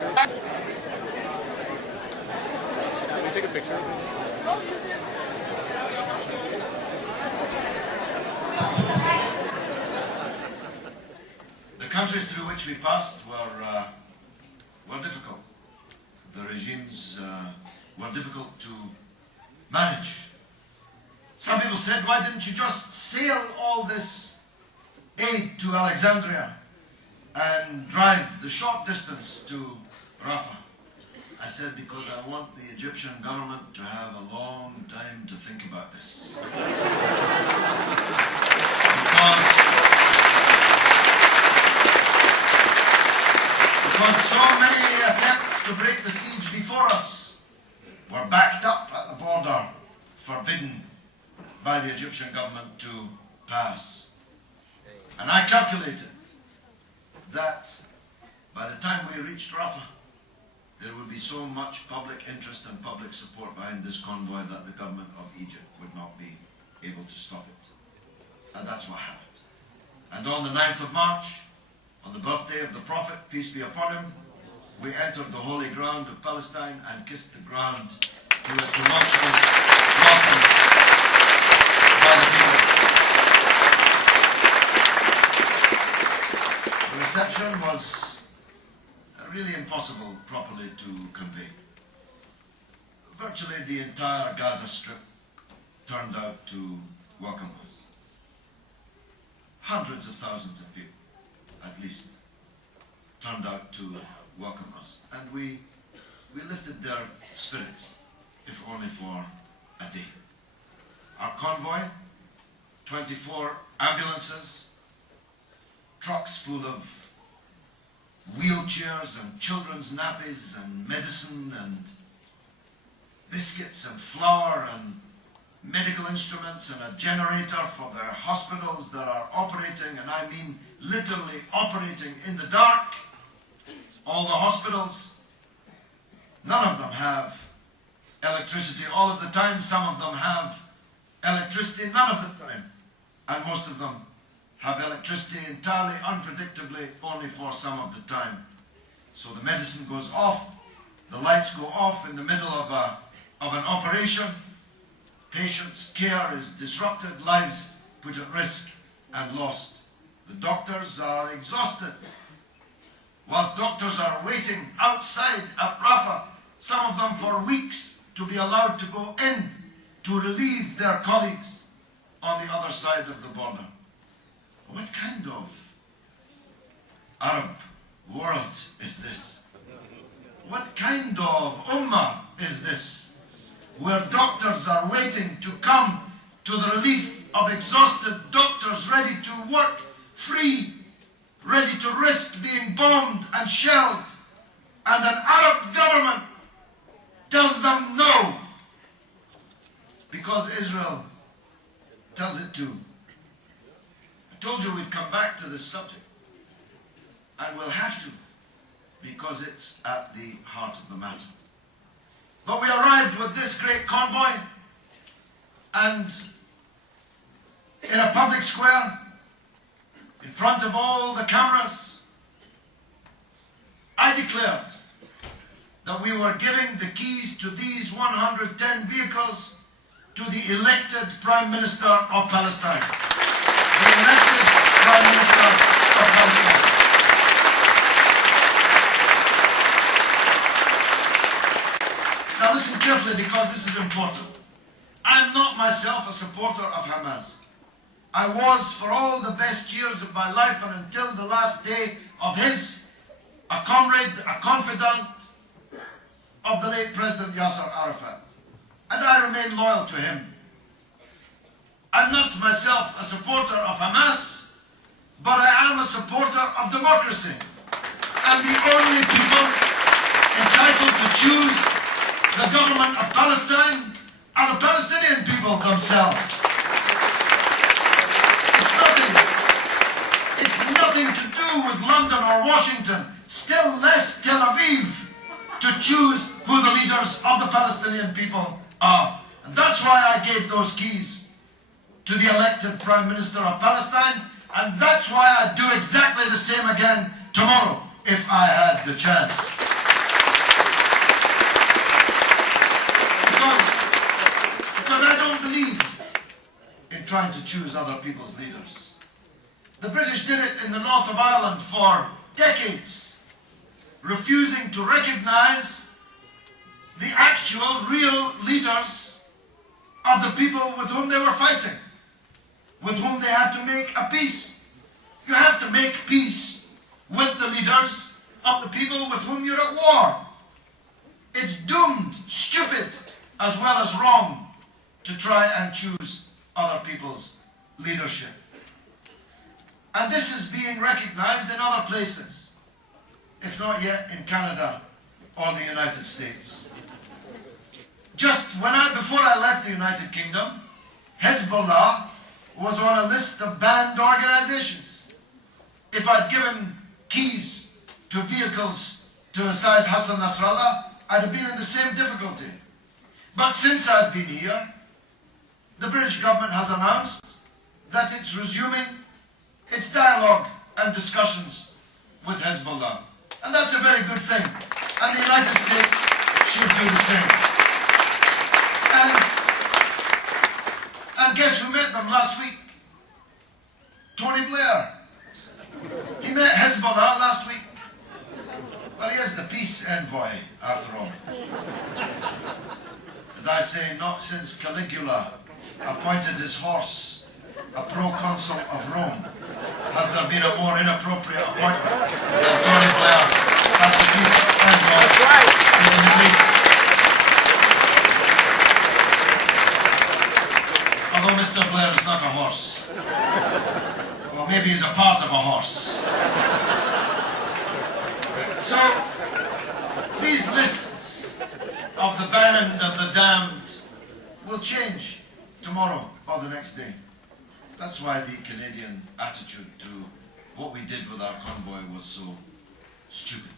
Can we take a picture? The countries through which we passed were difficult. The regimes were difficult to manage. Some people said, why didn't you just sail all this aid to Alexandria and drive the short distance to Rafah? I said, because I want the Egyptian government to have a long time to think about this. Because so many attempts to break the siege before us were backed up at the border, forbidden by the Egyptian government to pass. And I calculated that by the time we reached Rafah, there would be so much public interest and public support behind this convoy that the government of Egypt would not be able to stop it. And that's what happened. And on the 9th of March, on the birthday of the Prophet, peace be upon him, we entered the holy ground of Palestine and kissed the ground to a tumultuous welcome by the people. The reception was really impossible properly to convey. Virtually the entire Gaza Strip turned out to welcome us. Hundreds of thousands of people, at least, turned out to welcome us. And we lifted their spirits, if only for a day. Our convoy, 24 ambulances, trucks full of wheelchairs and children's nappies and medicine and biscuits and flour and medical instruments and a generator for the hospitals that are operating, and I mean literally operating in the dark. All the hospitals, none of them have electricity all of the time. Some of them have electricity none of the time. And most of them have electricity entirely unpredictably only for some of the time. So the medicine goes off, the lights go off in the middle of an operation, patients' care is disrupted, lives put at risk and lost. The doctors are exhausted. Whilst doctors are waiting outside at Rafah, some of them for weeks, to be allowed to go in to relieve their colleagues on the other side of the border. What kind of Arab world is this? What kind of ummah is this? Where doctors are waiting to come to the relief of exhausted doctors ready to work free, ready to risk being bombed and shelled, and an Arab government tells them no, because Israel tells it to. I told you we'd come back to this subject, and we'll have to, because it's at the heart of the matter. But we arrived with this great convoy, and in a public square, in front of all the cameras, I declared that we were giving the keys to these 110 vehicles to the elected Prime Minister of Palestine. The elected Prime Minister of Palestine. Now listen carefully, because this is important. I'm not myself a supporter of Hamas. I was for all the best years of my life and until the last day of his, a comrade, a confidant of the late President Yasser Arafat. And I remain loyal to him. I'm not myself a supporter of Hamas, but I am a supporter of democracy. And the only people entitled to choose the government of Palestine are the Palestinian people themselves. It's nothing to do with London or Washington, still less Tel Aviv, to choose who the leaders of the Palestinian people are. And that's why I gave those keys to the elected Prime Minister of Palestine, and that's why I'd do exactly the same again tomorrow if I had the chance. trying to choose other people's leaders. The British did it in the north of Ireland for decades, refusing to recognize the actual, real leaders of the people with whom they were fighting, with whom they had to make a peace. You have to make peace with the leaders of the people with whom you're at war. It's doomed, stupid, as well as wrong, to try and choose other people's leadership. And this is being recognized in other places, if not yet in Canada or the United States. Just before I left the United Kingdom, Hezbollah was on a list of banned organizations. If I'd given keys to vehicles to Syed Hassan Nasrallah, I'd have been in the same difficulty. But since I've been here, the British government has announced that it's resuming its dialogue and discussions with Hezbollah. And that's a very good thing. And the United States should do the same. And guess who met them last week? Tony Blair. He met Hezbollah last week. Well, he is the peace envoy, after all. As I say, not since Caligula appointed his horse a proconsul of Rome has there been a more inappropriate appointment than Tony Blair as the peace envoy in the Middle East. Although Mr. Blair is not a horse. Well, maybe he's a part of a horse. So, these lists of the banned and the damned will change tomorrow or the next day. That's why the Canadian attitude to what we did with our convoy was so stupid.